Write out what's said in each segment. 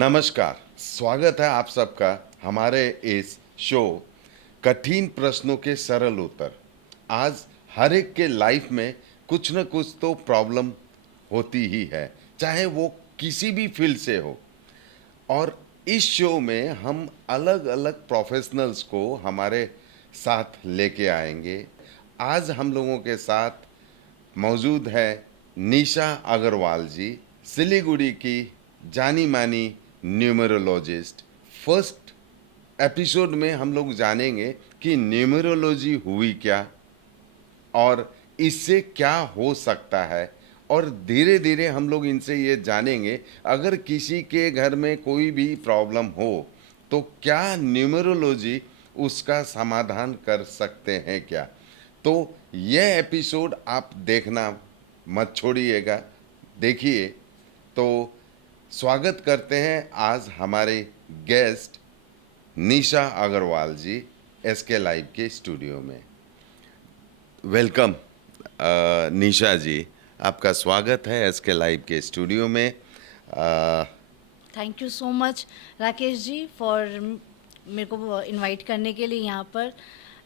नमस्कार, स्वागत है आप सबका हमारे इस शो कठिन प्रश्नों के सरल उत्तर। आज हर एक के लाइफ में कुछ न कुछ तो प्रॉब्लम होती ही है, चाहे वो किसी भी फील्ड से हो। और इस शो में हम अलग अलग प्रोफेशनल्स को हमारे साथ लेके आएंगे। आज हम लोगों के साथ मौजूद है निशा अग्रवाल जी, सिलीगुड़ी की जानी मानी न्यूमरोलॉजिस्ट। फर्स्ट एपिसोड में हम लोग जानेंगे कि न्यूमरोलॉजी हुई क्या और इससे क्या हो सकता है, और धीरे धीरे हम लोग इनसे ये जानेंगे अगर किसी के घर में कोई भी प्रॉब्लम हो तो क्या न्यूमरोलॉजी उसका समाधान कर सकते हैं क्या। तो यह एपिसोड आप देखना मत छोड़िएगा, देखिए। तो स्वागत करते हैं आज हमारे guest Nisha Agrawal ji SK live के स्टूडियो में। वेलकम निशा जी, आपका स्वागत है एसके लाइव के स्टूडियो में। Thank you so much Rakesh ji for मेरे को इनवाइट करने के लिए यहाँ पर।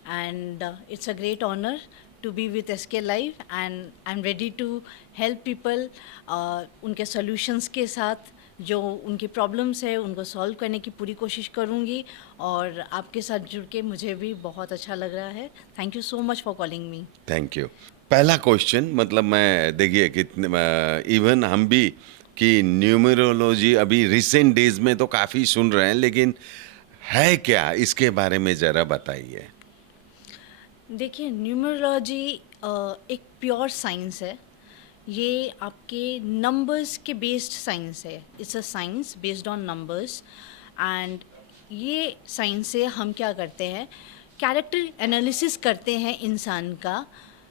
And it's a great honour to be with S K live and I am ready to help people उनके सॉल्यूशंस के साथ। जो उनकी प्रॉब्लम्स है उनको सॉल्व करने की पूरी कोशिश करूँगी और आपके साथ जुड़ के मुझे भी बहुत अच्छा लग रहा है। Thank you so much for calling me. Thank you. पहला क्वेश्चन, मतलब मैं देखिए कितने इवन हम भी कि न्यूमरोलॉजी अभी रिसेंट डेज में तो काफ़ी सुन रहे हैं, लेकिन है क्या, इसके बारे में ज़रा बताइए। देखिए न्यूमरोलॉजी एक प्योर साइंस है। ये आपके नंबर्स के बेस्ड साइंस है। It's a science based on numbers. And ये साइंस से हम क्या करते हैं, कैरेक्टर एनालिसिस करते हैं इंसान का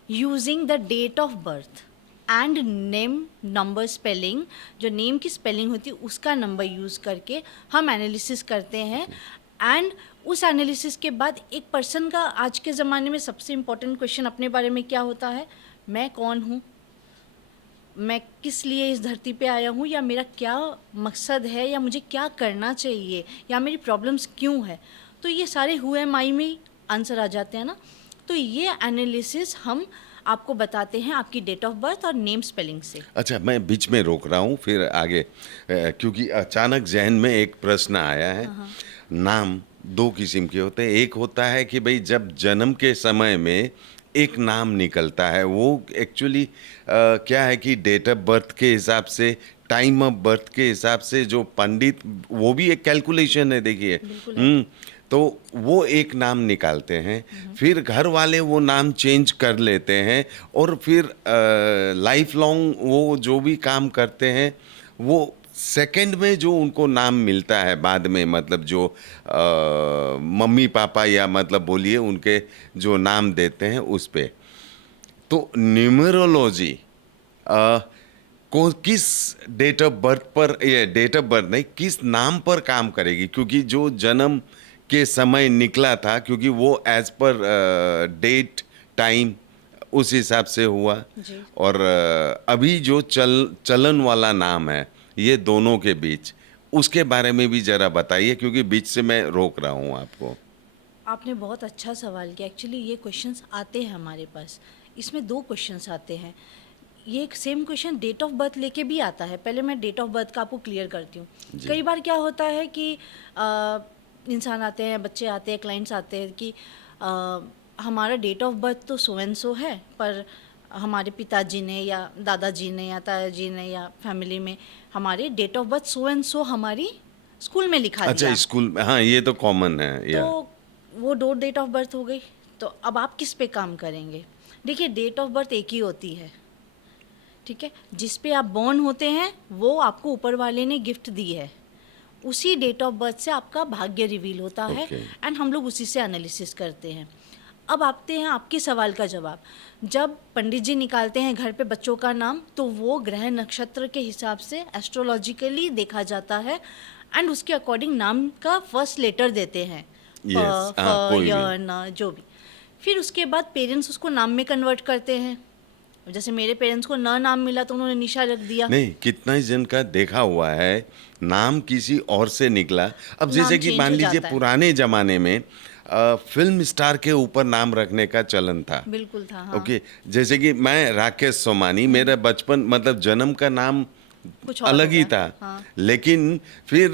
using the date of birth and name number spelling. जो नेम की स्पेलिंग होती है उसका नंबर यूज़ करके हम एनालिसिस करते हैं। एंड उस एनालिसिस के बाद एक पर्सन का आज के ज़माने में सबसे इम्पोर्टेंट क्वेश्चन अपने बारे में क्या होता है, मैं कौन हूँ, मैं किस लिए इस धरती पे आया हूँ, या मेरा क्या मकसद है, या मुझे क्या करना चाहिए, या मेरी प्रॉब्लम्स क्यों है। तो ये सारे हु एम आई में आंसर आ जाते हैं ना। तो ये एनालिसिस हम आपको बताते हैं आपकी डेट ऑफ बर्थ और नेम स्पेलिंग से। अच्छा, मैं बीच में रोक रहा हूँ, फिर आगे क्योंकि अचानक जहन में एक प्रश्न आया है। हाँ हाँ। नाम दो किस्म के होते हैं। एक होता है कि भाई जब जन्म के समय में एक नाम निकलता है, वो एक्चुअली क्या है कि डेट ऑफ बर्थ के हिसाब से, टाइम ऑफ बर्थ के हिसाब से जो पंडित, वो भी एक कैलकुलेशन है, देखिए। बिल्कुल है। तो वो एक नाम निकालते हैं, फिर घर वाले वो नाम चेंज कर लेते हैं, और फिर लाइफ लॉन्ग वो जो भी काम करते हैं वो सेकंड में जो उनको नाम मिलता है बाद में, मतलब जो मम्मी पापा या मतलब बोलिए उनके जो नाम देते हैं उस पे। तो न्यूमरोलॉजी को किस डेट ऑफ बर्थ पर, ये डेट ऑफ बर्थ नहीं, किस नाम पर काम करेगी, क्योंकि जो जन्म के समय निकला था, क्योंकि वो एज पर डेट टाइम उस हिसाब से हुआ। जी। और अभी जो चलन वाला नाम है ये दोनों के बीच, उसके बारे में भी ज़रा बताइए, क्योंकि बीच से मैं रोक रहा हूँ आपको। आपने बहुत अच्छा सवाल किया। एक्चुअली ये क्वेश्चंस आते हैं हमारे पास। इसमें दो क्वेश्चंस आते हैं। ये एक same question date of birth लेके भी आता है। पहले मैं डेट ऑफ बर्थ का आपको क्लियर करती हूँ। जी। कई बार क्या होता है कि इंसान आते हैं, बच्चे आते हैं, क्लाइंट्स आते हैं कि हमारा डेट ऑफ बर्थ तो सो एंड सो है, पर हमारे पिताजी ने या दादाजी ने या तायाजी ने या फैमिली में हमारे date of birth so and so हमारी स्कूल में लिखा अच्छा, दिया। स्कूल में, हाँ, ये तो कॉमन है तो या। वो दो डेट ऑफ बर्थ हो गई। तो अब आप किस पे काम करेंगे। देखिए डेट ऑफ बर्थ एक ही होती है, ठीक है। जिस पे आप बॉर्न होते हैं वो आपको ऊपर वाले ने गिफ्ट दी है। उसी डेट ऑफ बर्थ से आपका भाग्य रिवील होता है ओके। एंड हम लोग उसी से एनालिसिस करते हैं। अब आते हैं आपके सवाल का जवाब। जब पंडित जी निकालते हैं घर पे बच्चों का नाम, तो वो ग्रह नक्षत्र के हिसाब से एस्ट्रोलॉजिकली देखा जाता है एंड उसके अकॉर्डिंग नाम का फर्स्ट लेटर देते हैं। यस, हाँ, फ कोई य भी। न जो भी। फिर उसके बाद पेरेंट्स उसको नाम में कन्वर्ट करते हैं। जैसे मेरे पेरेंट्स को न नाम मिला तो उन्होंने निशा रख दिया। नहीं, कितना ही जन का देखा हुआ है, नाम किसी और से निकला। अब जैसे नाम कि चेंज मान हो लीजिए जाता है। पुराने ज़माने में फ़िल्म स्टार के ऊपर नाम रखने का चलन था। बिल्कुल था, हाँ। ओके, जैसे कि मैं राकेश सोमानी, मेरा बचपन मतलब जन्म का नाम कुछ और अलग ही होगा। था। हाँ। लेकिन फिर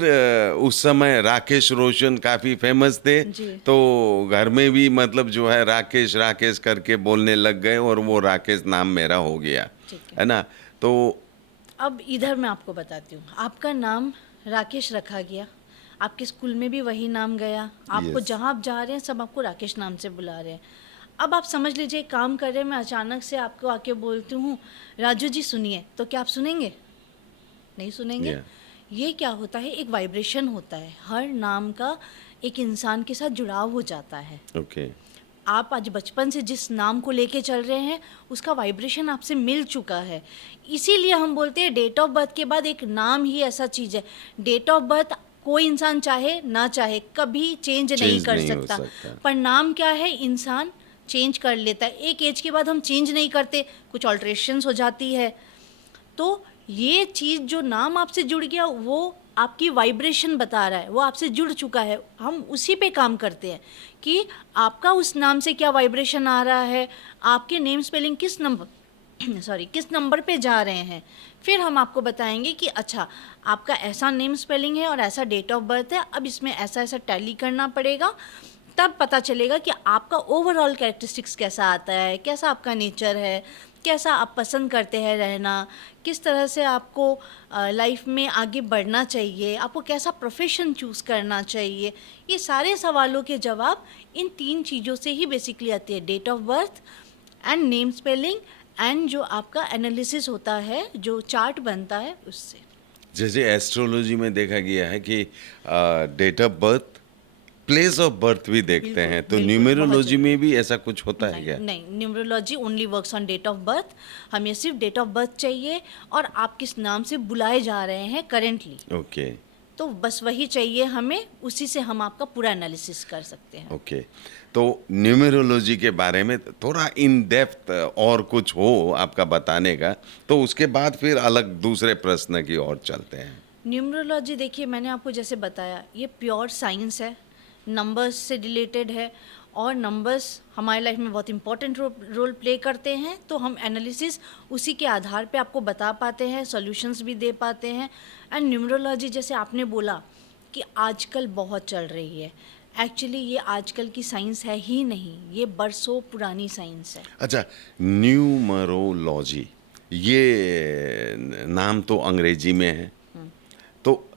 उस समय राकेश रोशन काफ़ी फेमस थे, जी। तो घर में भी मतलब जो है राकेश राकेश करके बोलने लग गए और वो राकेश नाम मेरा हो गया, ठीक है। है ना? तो अब इधर मैं आपको बताती हूँ, आपका नाम राकेश रखा गया, आपके स्कूल में भी वही नाम गया, आपको यस, जहाँ आप जा रहे हैं सब आपको राकेश नाम से बुला रहे हैं। अब आप समझ लीजिए एक काम कर रहे हैं, मैं अचानक से आपको आके बोलती हूँ राजू जी सुनिए, तो क्या आप सुनेंगे? नहीं सुनेंगे। या ये क्या होता है, एक वाइब्रेशन होता है, हर नाम का एक इंसान के साथ जुड़ाव हो जाता है। ओके, आप आज बचपन से जिस नाम को लेके चल रहे हैं उसका वाइब्रेशन आपसे मिल चुका है, इसीलिए हम बोलते हैं डेट ऑफ बर्थ के बाद एक नाम ही ऐसा चीज़ है। डेट ऑफ बर्थ कोई इंसान चाहे ना चाहे कभी चेंज नहीं चेंज कर नहीं हो सकता, सकता। पर नाम क्या है, इंसान चेंज कर लेता है। एक एज के बाद हम चेंज नहीं करते, कुछ ऑल्ट्रेशंस हो जाती है। तो ये चीज़ जो नाम आपसे जुड़ गया वो आपकी वाइब्रेशन बता रहा है, वो आपसे जुड़ चुका है, हम उसी पे काम करते हैं कि आपका उस नाम से क्या वाइब्रेशन आ रहा है, आपके नेम स्पेलिंग किस नंबर किस नंबर पे जा रहे हैं। फिर हम आपको बताएंगे कि अच्छा आपका ऐसा नेम स्पेलिंग है और ऐसा डेट ऑफ बर्थ है, अब इसमें ऐसा ऐसा टैली करना पड़ेगा, तब पता चलेगा कि आपका ओवरऑल कैरेक्टरिस्टिक्स कैसा आता है, कैसा आपका नेचर है, कैसा आप पसंद करते हैं रहना, किस तरह से आपको लाइफ में आगे बढ़ना चाहिए, आपको कैसा प्रोफेशन चूज़ करना चाहिए। ये सारे सवालों के जवाब इन 3 चीज़ों से ही बेसिकली आती है, date of birth and name spelling and जो आपका एनालिसिस होता है, जो चार्ट बनता है उससे। जैसे एस्ट्रोलॉजी में देखा गया है कि date of birth, place of birth भी देखते बिल्कुल, हैं, तो बिल्कुल, बहुत न्यूमेरोलॉजी ज़रूरी में है। भी ऐसा कुछ होता है नहीं, क्या? नहीं, numerology only works on date of birth. हमें सिर्फ डेट ऑफ बर्थ चाहिए और आप किस नाम से बुलाए जा रहे हैं करेंटली, ओके, तो बस वही चाहिए हमें, उसी से हम आपका पूरा एनालिसिस कर सकते हैं। ओके। तो न्यूमेरोलॉजी के बारे में थोड़ा इन डेप्थ और कुछ हो आपका बताने का, तो उसके बाद फिर अलग दूसरे प्रश्न की ओर चलते हैं। न्यूमरोलॉजी देखिए मैंने आपको जैसे बताया ये प्योर साइंस है, नंबर्स से रिलेटेड है और नंबर्स हमारी लाइफ में बहुत इंपॉर्टेंट रोल प्ले करते हैं, तो हम एनालिसिस उसी के आधार पे आपको बता पाते हैं, सॉल्यूशंस भी दे पाते हैं। एंड न्यूमरोलॉजी जैसे आपने बोला कि आजकल बहुत चल रही है, एक्चुअली ये आजकल की साइंस है ही नहीं, ये बरसों पुरानी साइंस है। अच्छा, न्यूमरोलॉजी, ये नाम तो अंग्रेजी में है, तो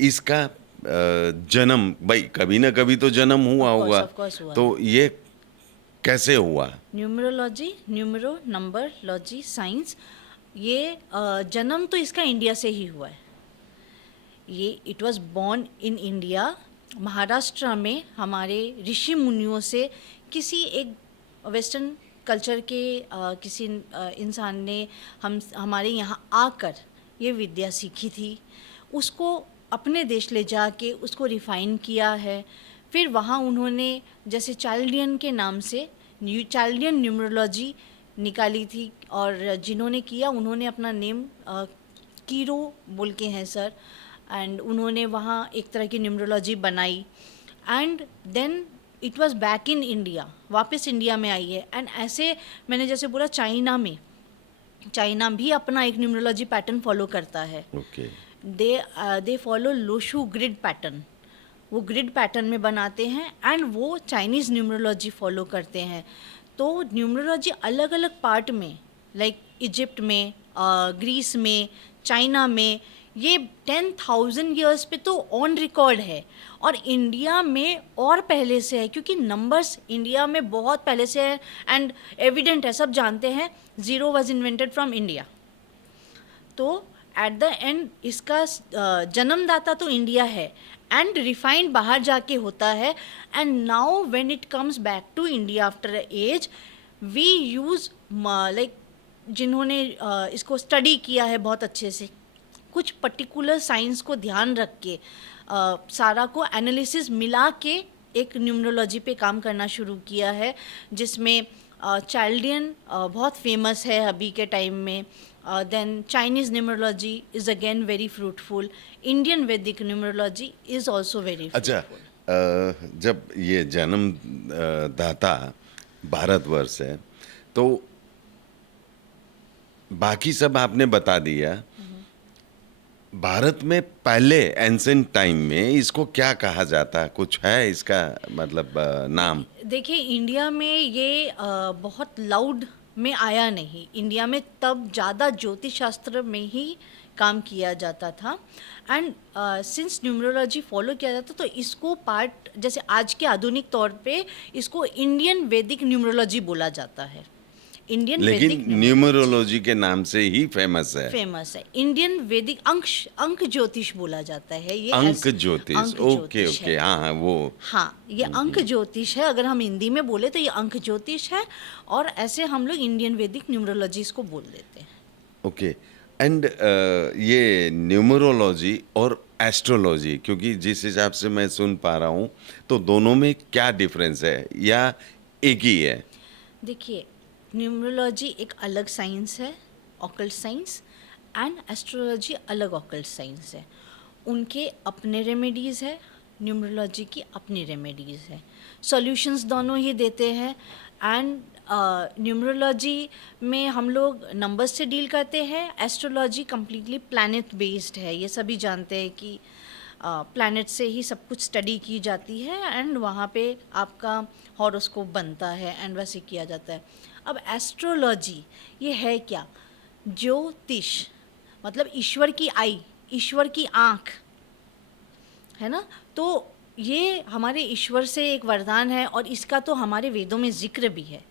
इसका जन्म भाई कभी ना कभी तो जन्म हुआ होगा, ऑफ कोर्स हुआ तो है। ये कैसे हुआ? Numerology, numero number logy science, ये जन्म तो इसका इंडिया से ही हुआ है। ये it was born in India, Maharashtra में हमारे ऋषि मुनियों से किसी एक वेस्टर्न कल्चर के किसी इंसान ने हमारे यहाँ आकर ये विद्या सीखी थी, उसको अपने देश ले जाके उसको रिफ़ाइन किया है। फिर वहाँ उन्होंने जैसे चाल्डियन के नाम से चाल्डियन न्यूमरोलॉजी निकाली थी, और जिन्होंने किया उन्होंने अपना नेम कीरो बोल के हैं सर, एंड उन्होंने वहाँ एक तरह की न्यूमरोलॉजी बनाई and then it was back in India, वापस इंडिया में आई है। एंड ऐसे मैंने जैसे बोला चाइना भी अपना एक न्यूमरोलॉजी पैटर्न फॉलो करता है। Okay, they follow Lo Shu grid pattern, वो ग्रिड पैटर्न में बनाते हैं एंड वो चाइनीज़ न्यूमरोलॉजी फॉलो करते हैं। तो न्यूमरोलॉजी अलग अलग पार्ट में, लाइक इजिप्ट में, ग्रीस में, चाइना में, ये 10,000 ईयर्स पे तो ऑन रिकॉर्ड है, और इंडिया में और पहले से है, क्योंकि नंबर्स इंडिया में बहुत पहले से है एंड एविडेंट है, सब जानते हैं zero was invented from India. तो एट द एंड इसका जन्मदाता तो इंडिया है एंड रिफाइंड बाहर जाके होता है। And now when it comes back to India after age, we use like जिन्होंने इसको स्टडी किया है बहुत अच्छे से, कुछ पर्टिकुलर साइंस को ध्यान रख के सारा को एनालिसिस मिला के एक न्यूमरोलॉजी पे काम करना शुरू किया है, जिसमें चाइल्डियन बहुत फेमस है अभी के टाइम में. Then Chinese numerology is again very fruitful. Indian Vedic numerology is also very अच्छा, फ्रूटफुल. जब ये जन्म दाता भारतवर्ष है, तो बाकी सब आपने बता दिया. भारत में पहले एंसेंट टाइम में इसको क्या कहा जाता, कुछ है इसका मतलब नाम? देखिए इंडिया में ये बहुत लाउड में आया नहीं. इंडिया में तब ज़्यादा ज्योतिष शास्त्र में ही काम किया जाता था. एंड सिंस न्यूमरोलॉजी फॉलो किया जाता तो इसको पार्ट, जैसे आज के आधुनिक तौर पे इसको इंडियन वैदिक न्यूमरोलॉजी बोला जाता है. इंडियन लेकिन वैदिक न्यूमरोलॉजी के नाम से ही फेमस है. फेमस है. इंडियन वैदिक अंक ज्योतिष बोला जाता है. ये अंक ज्योतिष, अंक ओके ज्योतिष ओके, है. हाँ हाँ, वो हाँ, ये अंक ज्योतिष है. अगर हम हिंदी में बोले तो ये अंक ज्योतिष है, और ऐसे हम लोग इंडियन वैदिक न्यूमरोलॉजीज को बोल देते हैं. ओके. एंड ये न्यूमरोलॉजी और एस्ट्रोलॉजी, क्योंकि जिस हिसाब से मैं सुन पा रहा हूँ, तो दोनों में क्या डिफरेंस है या एक ही है? देखिए न्यूमरोलॉजी एक अलग साइंस है, ऑकल्ट साइंस, एंड एस्ट्रोलॉजी अलग ऑकल्ट साइंस है. उनके अपने रेमेडीज़ है, न्यूमरोलॉजी की अपनी रेमेडीज़ है. सॉल्यूशंस दोनों ही देते हैं. एंड न्यूमरोलॉजी में हम लोग नंबर्स से डील करते हैं. एस्ट्रोलॉजी कम्प्लीटली प्लैनेट बेस्ड है. ये सभी जानते हैं कि प्लैनेट से ही सब कुछ स्टडी की जाती है, एंड वहाँ पे आपका हॉरोस्कोप बनता है, एंड वैसे किया जाता है. अब एस्ट्रोलॉजी ये है क्या? ज्योतिष मतलब ईश्वर की आई, ईश्वर की आँख, है ना. तो ये हमारे ईश्वर से एक वरदान है, और इसका तो हमारे वेदों में जिक्र भी है.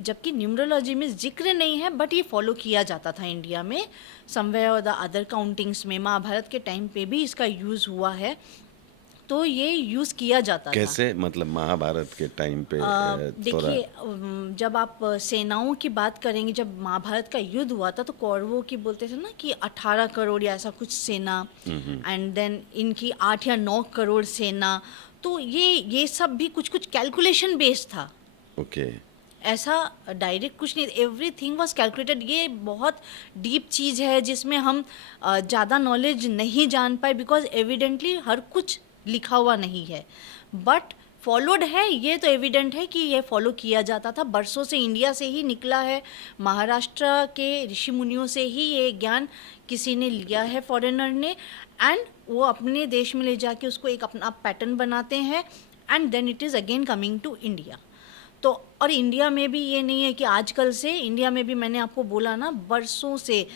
जबकि न्यूमरोलॉजी में जिक्र नहीं है, बट ये फॉलो किया जाता था इंडिया में समवेयर और द अदर काउंटिंग्स में. महाभारत के टाइम पे भी इसका यूज़ हुआ है, तो ये यूज़ किया जाता था. कैसे, मतलब महाभारत के टाइम पे थोड़ा. देखिए जब आप सेनाओं की बात करेंगे, जब महाभारत का युद्ध हुआ था तो कौरवों की बोलते थे ना कि 18 करोड़ या ऐसा कुछ सेना, एंड देन इनकी 8 या 9 करोड़ सेना. तो ये सब भी कुछ कुछ कैलकुलेशन बेस्ड था. ओके. ऐसा डायरेक्ट कुछ नहीं. Everything was calculated. ये बहुत डीप चीज़ है जिसमें हम ज़्यादा नॉलेज नहीं जान पाए, बिकॉज एविडेंटली हर कुछ लिखा हुआ नहीं है, बट फॉलोड है. ये तो एविडेंट है कि ये फॉलो किया जाता था. बरसों से इंडिया से ही निकला है. महाराष्ट्र के ऋषि मुनियों से ही ये ज्ञान किसी ने लिया है, फॉरेनर ने, एंड वो अपने देश में ले जाके उसको एक अपना पैटर्न बनाते हैं, and then it is again coming to India. तो और इंडिया में भी ये नहीं है कि आजकल से, इंडिया में भी मैंने आपको बोला ना, बरसों से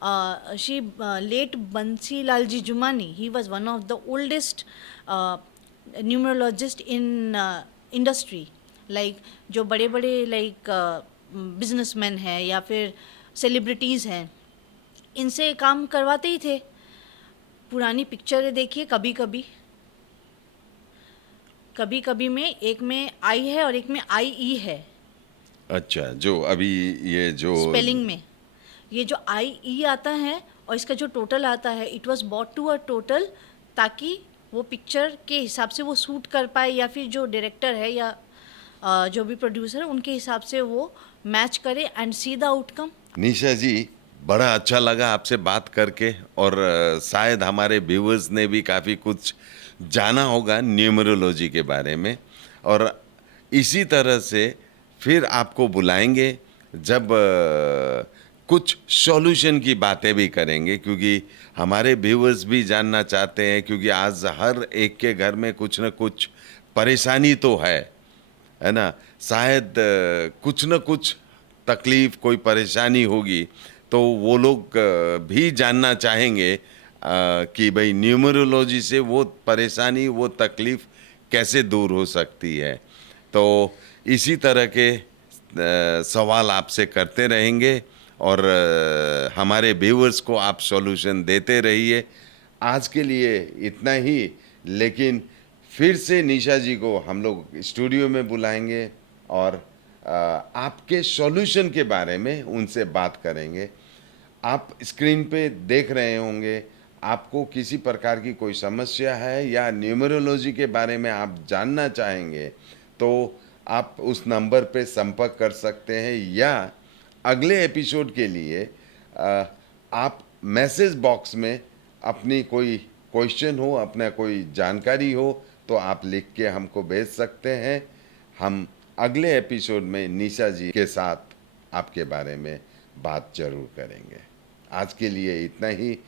Shri late Bansi Lal ji Jumani, he was one of the oldest numerologist in industry. Like जो बड़े बड़े लाइक बिजनेसमैन हैं या फिर सेलिब्रिटीज़ हैं, इनसे काम करवाते ही थे. पुरानी पिक्चरें देखिए, कभी कभी कभी कभी में एक में आई है और एक में आई ई है अच्छा, जो अभी ये जो स्पेलिंग में. ये जो आई ई आता है और इसका जो टोटल आता है, it was bought to a total, ताकि वो पिक्चर के हिसाब से वो सूट कर पाए, या फिर जो डायरेक्टर है या जो भी प्रोड्यूसर है उनके हिसाब से वो मैच करे एंड सी द आउटकम. निशा जी, बड़ा अच्छा लगा आपसे बात करके, और शायद हमारे व्यूअर्स ने भी काफ़ी कुछ जाना होगा न्यूमरोलॉजी के बारे में. और इसी तरह से फिर आपको बुलाएंगे जब कुछ सॉल्यूशन की बातें भी करेंगे, क्योंकि हमारे व्यूअर्स भी जानना चाहते हैं, क्योंकि आज हर एक के घर में कुछ न कुछ परेशानी तो है ना. शायद कुछ न कुछ तकलीफ, कोई परेशानी होगी, तो वो लोग भी जानना चाहेंगे कि भाई न्यूमरोलॉजी से वो परेशानी, वो तकलीफ कैसे दूर हो सकती है. तो इसी तरह के सवाल आपसे करते रहेंगे, और हमारे व्यूअर्स को आप सॉल्यूशन देते रहिए. आज के लिए इतना ही, लेकिन फिर से निशा जी को हम लोग स्टूडियो में बुलाएंगे और आपके सॉल्यूशन के बारे में उनसे बात करेंगे. आप स्क्रीन पे देख रहे होंगे, आपको किसी प्रकार की कोई समस्या है या न्यूमरोलॉजी के बारे में आप जानना चाहेंगे, तो आप उस नंबर पे संपर्क कर सकते हैं, या अगले एपिसोड के लिए आप मैसेज बॉक्स में अपनी कोई क्वेश्चन हो, अपना कोई जानकारी हो, तो आप लिख के हमको भेज सकते हैं। हम अगले एपिसोड में निशा जी के साथ आपके बारे में बात जरूर करेंगे। आज के लिए इतना ही।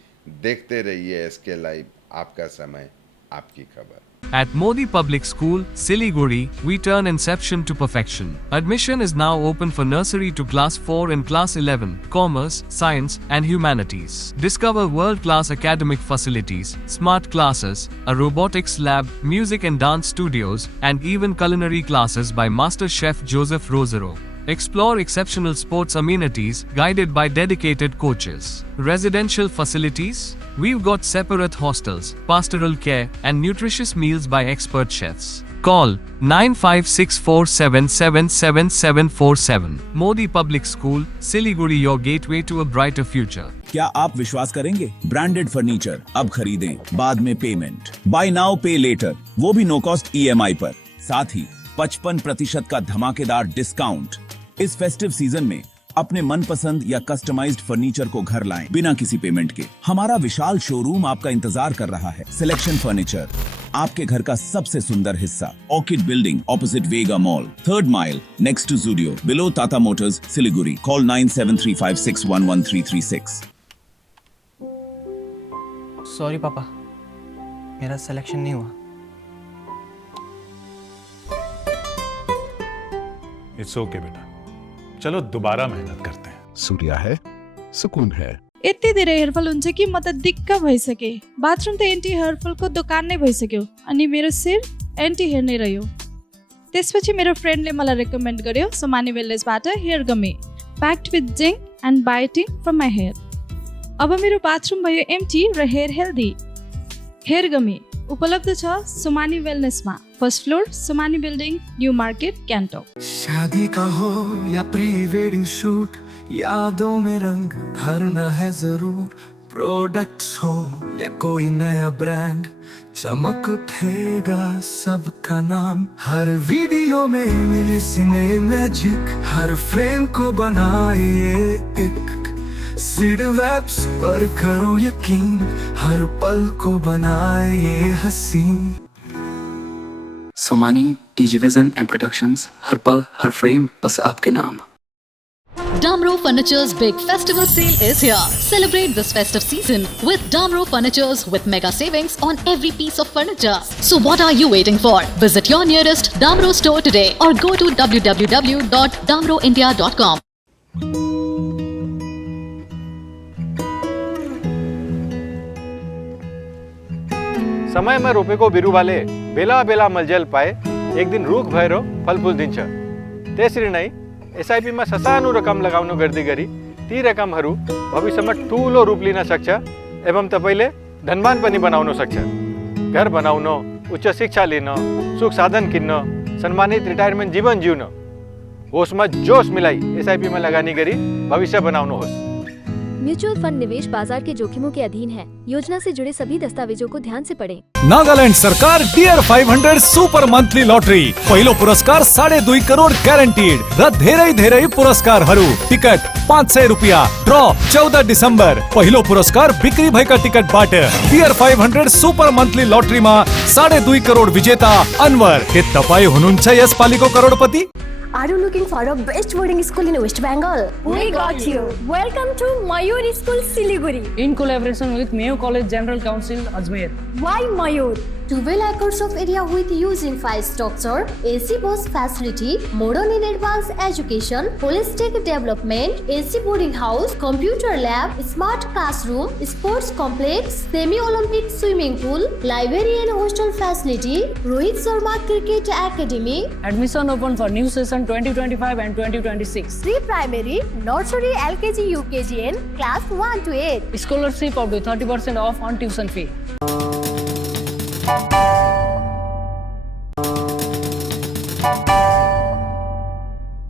देखते रहिए SK लाइव, आपका समय आपकी खबर। At Modi Public School, Siliguri, we turn inception to perfection. Admission is now open for nursery to class 4 and class 11, commerce, science, and humanities. Discover world-class academic facilities, smart classes, a robotics lab, music and dance studios, and even culinary classes by Master Chef Joseph Rosero. Explore exceptional sports amenities guided by dedicated coaches. Residential facilities? We've got separate hostels, pastoral care, and nutritious meals by expert chefs. Call 9564777747. Modi Public School, Siliguri, your gateway to a brighter future. क्या आप विश्वास करेंगे? Branded furniture अब खरीदें, बाद में payment. Bye now पे letter, वो भी नो कॉस्ट EMI पर। साथ ही 55% का धमाकेदार डिस्काउंट। इस फेस्टिव सीजन में अपने मनपसंद या कस्टमाइज्ड फर्नीचर को घर लाएं बिना किसी पेमेंट के। हमारा विशाल शोरूम आपका इंतजार कर रहा है। सिलेक्शन फर्नीचर, आपके घर का सबसे सुंदर हिस्सा। Orchid Building opposite Vega Mall, 3rd mile next to Zudio, below Tata Motors, Siliguri. Call 9735611336। Sorry पापा, मेरा सिलेक्शन नहीं हुआ। इट्स ओके बेटा, चलो दोबारा मेहनत करते हैं। सूर्या है, सुकून है। यति धेरै हेयरफल हुन्छ कि म त दिक्क भइसके। बाथरुम त एन्टी हेयरफलको दोकान नै भइसक्यो, अनि मेरो शिर एन्टी हेयर नै रह्यो। त्यसपछि मेरो फ्रेन्डले मलाई रेकमेन्ड गर्यो सोमानी वेलनेसबाट hair gummy, packed with zinc and biotin from my hair. अब मेरो बाथरुम भयो एम्टी र हेयर हेल्दी। हेयर गमी उपलब्ध छ सोमानी वेलनेसमा, 1st floor, Somani building, new market, Gangtok. शादी का हो या प्री वेडिंग शूट, यादों में रंग भरना है जरूर। प्रोडक्ट्स हो या कोई नया ब्रांड, चमक उठेगा सबका नाम। हर वीडियो में मिले सिने मैजिक, हर फ्रेम को बनाए एक सीड वेब्स पर करो यकीन, हर पल को बनाए ये हसीन। सोमानी टीजीविजन एंड प्रोडक्शंस, हर पल हर फ्रेम बस आपके नाम। Damro Furniture's big festival sale is here. Celebrate this festive season with Damro Furnitures with mega savings on every piece of furniture. So what are you waiting for? Visit your nearest Damro store today or go to www.damroindia.com. समय में रोपे को बिरु वाले बेला बेला मलजल पाए, एक दिन रुख भएर फलफुल दिन्छ। त्यसरी नै SIP मा ससानो रकम लगाउनु गर्दै गरी ती रकमहरू भविष्यमा ठूलो रूप लिन सक्छ एवं तपाईले धनवान पनि बनाउन सक्छ। घर बनाउन, उच्च शिक्षा लिन, सुख साधन किन्न, सम्मानित रिटायरमेन्ट जीवन जिउन, होसमा जोश मिलाई SIP मा लगानी गरी भविष्य बनाउनुहोस्। म्यूचुअल फंड निवेश बाजार के जोखिमों के अधीन है। योजना से जुड़े सभी दस्तावेजों को ध्यान से पढ़ें। नागालैंड सरकार डियर 500 सुपर मंथली लॉटरी, पहिलो पुरस्कार 2.5 करोड़ ग्यारेन्टीड र धेरै धेरै पुरस्कारहरू। टिकट 500 रुपियाँ। ड्र 14 डिसेम्बर। पहिलो पुरस्कार बिक्री भएका टिकटबाट। डियर 500 सुपर मंथली लॉटरीमा 2.5 करोड़ विजेता अनवर। के तपाईँ हुनुहुन्छ yes पालिको Crorepati? Are you looking for a best boarding school in West Bengal? We got you. Welcome to Mayur School, Siliguri. In collaboration with Mayo College General Council, Ajmer. Why Mayur? 12 acres of area with using 5 structure, AC bus facility, modern and advanced education, holistic development, AC boarding house, computer lab, smart classroom, sports complex, semi-Olympic swimming pool, library and hostel facility, Rohit Sharma Cricket Academy. Admission open for new session 2025 and 2026. Pre-primary, nursery, LKG, UKG and class 1 to 8. Scholarship up to 30% off on tuition fee.